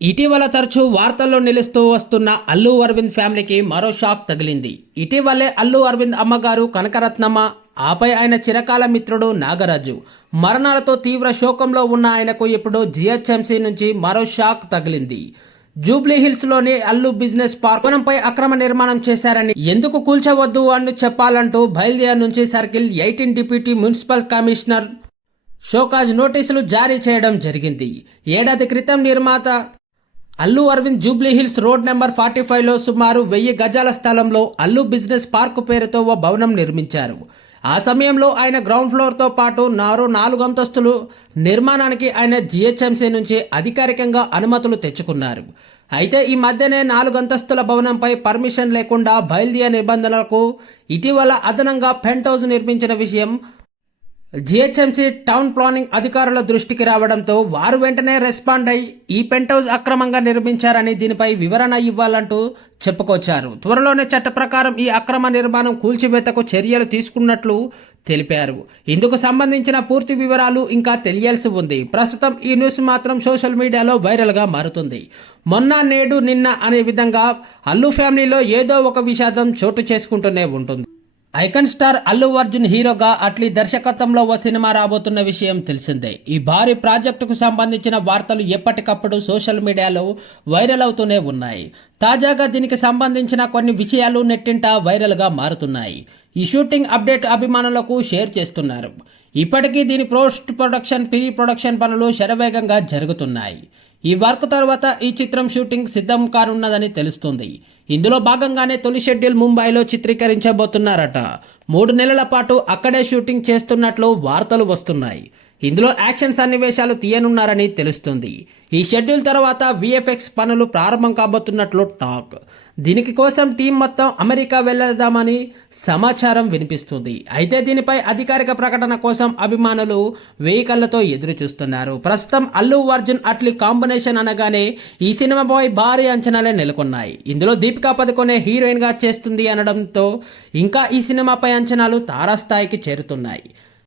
ఇటీవల తరచూ వార్తల్లో నిలుస్తూ వస్తున్న అల్లు అరవింద్ ఫ్యామిలీకి మరో షాక్ తగిలింది. ఇటీవలే అల్లు అరవింద్ అమ్మగారు కనకరత్నమ్మ ఆపై ఆయన చిరకాల మిత్రుడు నాగరాజు. మరణాలతో తీవ్ర శోకంలో ఉన్న ఆయనకు ఇప్పుడు జిహెచ్ఎంసీ నుంచి మరో షాక్ తగిలింది. జూబ్లీ హిల్స్లోని అల్లు బిజినెస్ పార్క్ వనంపై అక్రమ నిర్మాణం చేశారని ఎందుకు కూల్చవద్దు అని చెప్పాలంటూ బయలుదేరి నుంచి circle eighteen deputy municipal commissioner show cause నోటీసులు జారీ చేయడం జరిగింది. ఏడాది క్రితం నిర్మాత Allu Aravind Jubilee Hills road number forty ఫైవ్లో సుమారు వెయ్యి గజాల స్థలంలో అల్లు బిజినెస్ పార్క్ పేరుతో ఓ భవనం నిర్మించారు. ఆ సమయంలో ఆయన గ్రౌండ్ ఫ్లోర్తో పాటు నారో నాలుగు అంతస్తులు నిర్మాణానికి ఆయన జిహెచ్ఎంసీ నుంచి అధికారికంగా అనుమతులు తెచ్చుకున్నారు. అయితే ఈ మధ్యనే నాలుగు అంతస్తుల భవనంపై పర్మిషన్ లేకుండా బయలుదేరే నిబంధనలకు ఇటీవల అదనంగా పెంట్ హౌస్ నిర్మించిన విషయం జిహెచ్ఎంసీ టౌన్ ప్లానింగ్ అధికారుల దృష్టికి రావడంతో వారు వెంటనే రెస్పాండ్ అయి ఈ పెంట్ హౌస్ అక్రమంగా నిర్మించారని దీనిపై వివరణ ఇవ్వాలంటూ చెప్పుకొచ్చారు. త్వరలోనే చట్ట ప్రకారం ఈ అక్రమ నిర్మాణం కూల్చివేతకు చర్యలు తీసుకున్నట్లు తెలిపారు. ఇందుకు సంబంధించిన పూర్తి వివరాలు ఇంకా తెలియాల్సి ఉంది. ప్రస్తుతం ఈ న్యూస్ మాత్రం సోషల్ మీడియాలో వైరల్గా మారుతుంది. మొన్న నేడు నిన్న అనే విధంగా అల్లు ఫ్యామిలీలో ఏదో ఒక విషాదం చోటు చేసుకుంటూనే ఉంటుంది. ఐకన్ స్టార్ అల్లు అర్జున్ హీరోగా అట్లీ దర్శకత్వంలో ఓ సినిమా రాబోతున్న విషయం తెలిసిందే. ఈ భారీ ప్రాజెక్టుకు సంబంధించిన వార్తలు ఎప్పటికప్పుడు సోషల్ మీడియాలో వైరల్ అవుతూనే ఉన్నాయి. తాజాగా దీనికి సంబంధించిన కొన్ని విషయాలు నెట్టింట వైరల్గా మారుతున్నాయి. ఈ షూటింగ్ అప్డేట్ అభిమానులకు షేర్ చేస్తున్నారు. ఇప్పటికీ దీని పోస్ట్ ప్రొడక్షన్ ప్రీ ప్రొడక్షన్ పనులు శరవేగంగా జరుగుతున్నాయి. ఈ వర్క్ తర్వాత ఈ చిత్రం షూటింగ్ సిద్ధం కానున్నదని తెలుస్తుంది. ఇందులో భాగంగానే తొలి షెడ్యూల్ ముంబైలో చిత్రీకరించబోతున్నారట. మూడు నెలల పాటు అక్కడే షూటింగ్ చేస్తున్నట్లు వార్తలు వస్తున్నాయి. ఇందులో యాక్షన్ సన్నివేశాలు తీయనున్నారని తెలుస్తుంది. ఈ షెడ్యూల్ తర్వాత విఎఫ్ఎక్స్ పనులు ప్రారంభం కాబోతున్నట్లు టాక్. దీనికి కోసం టీం మొత్తం అమెరికా వెళ్దామని సమాచారం వినిపిస్తుంది. అయితే దీనిపై అధికారిక ప్రకటన కోసం అభిమానులు వేయి కళ్ళతో ఎదురు చూస్తున్నారు ప్రస్తుతం అల్లు అర్జున్ అట్లీ కాంబినేషన్ అనగానే ఈ సినిమాపై భారీ అంచనాలే నెలకొన్నాయి. ఇందులో దీపికా పదుకొనే హీరోయిన్గా చేస్తుంది అనడంతో ఇంకా ఈ సినిమాపై అంచనాలు తారాస్థాయికి చేరుతున్నాయి.